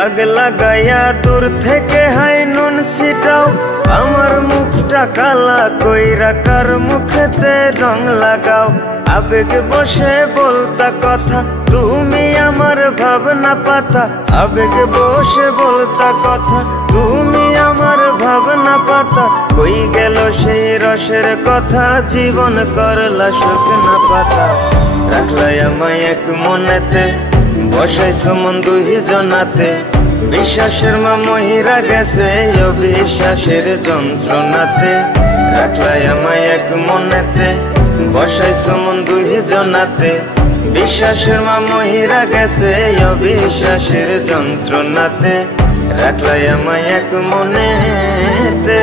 দাগ লাগাইয়া দূর থেকে হাই নুন ছিটাও, আমার মুখটা কালা কইরা কার মুখেতে রং লাগাও। আবেগ বসে বলতা কথা, তুমি আমার ভাবনা পাতা। আবেগ বসে বলতা কথা, তুমি আমার ভাবনা পাতা। কই গেল সেই রসের কথা, জীবন করলা শুকনা পাতা। রাখলাই আমায় এক মনেতে, বসাইছো মন দুই জনাতে। বিশ্বাসের মা মহিরা গেছে অবিশ্বাসের যন্ত্রণাতে। রাখলাই আমায় এক মনেতে, বসাইছো মন দুই জনাতে। বিশ্বাসের মা মহিরা গেছে অবিশ্বাসের যন্ত্রণাতে। রাখলাই আমায় এক মনেতে।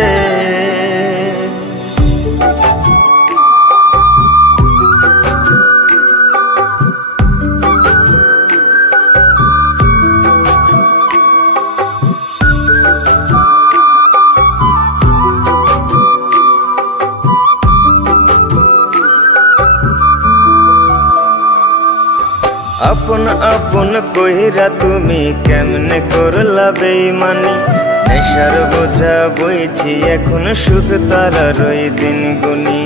আপন আপন কইরা তুমি কেমনে করলা বেইমানি। নেশার বোঝা বইছি এখন সুখ তারার ওই দিন গুনি।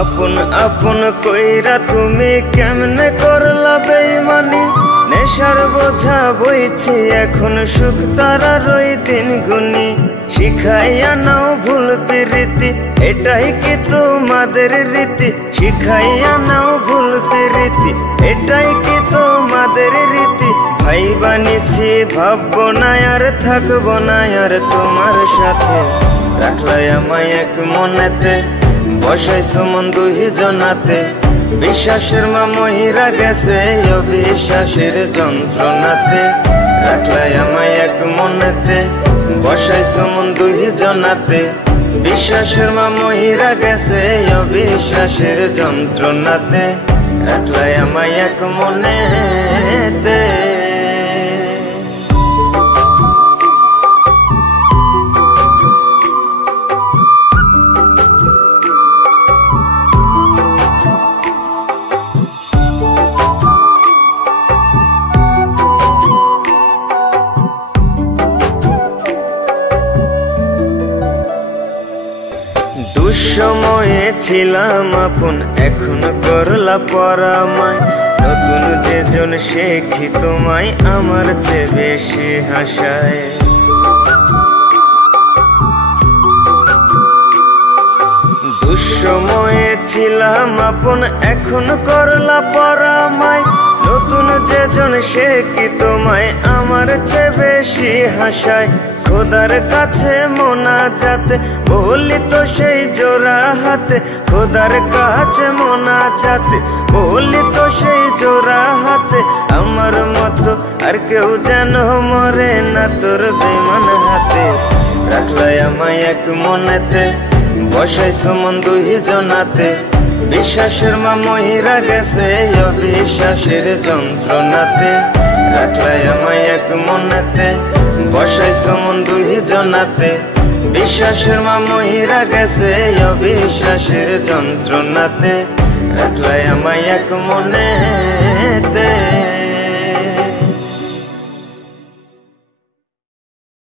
আপন আপন কইরা তুমি কেমনে করলা বেইমানি। নেশার বোঝা বইছি এখন সুখ তারার ওই দিন গুনি। শিখাইয়া নাও ভুল প্রীতি, এটাই কি তোমাদের রীতি। শিখাইয়া নাও ভুল প্রীতি, এটাই কি তোমাদের রীতি। ভাই বানিছি ভাববো না আর থাকবো না আর তোমার সাথে। রাখলাই আমায় এক মনেতে, বসাইছো মন দুই জনাতে। বিশ্বাসের মা মহিরা গেছে অবিশ্বাসের যন্ত্রণাতে। রাখলাই আমায় এক মনেতে, বসাইছো মন দুই জনাতে। বিশ্বাসের মা মহিরা গেছে অবিশ্বাসের যন্ত্রণাতে। রাখলাই আমায় এক মনেতে। দুঃসময়ে ছিলাম আপন, এখন করলা পরামায়। নতুন যেজন শেখি তোমায় আমার চেয়ে বেশি হাসায়। দুঃসময়ে ছিলাম আপন, এখন করলা পরামায়। নতুন যেজন শেখি তোমায় আমার চেয়ে বেশি হাসায়। খোদার কাছে মোনাজাতে বলি তো সেই জোড়া হাতে। খোদার কাছে মোনাজাতে বলি তো সেই জোড়া হাতে। আমার মতো আর কেউ যেন মরে না তোর বেমান হাতে। রাখলাই আমায় এক মনেতে, বসাইছো মন দুই জনাতে। বিশ্বাসের মা মহিরা গেছে অবিশ্বাসের যন্ত্রণাতে। রাখলাই আমায় এক মনেতে, বসাইছো মন দুই জনাতে। বিশ্বাসের মা মহিরা গেছে অবিশ্বাসের যন্ত্রণাতে। রাখলাই আমায় এক মনে।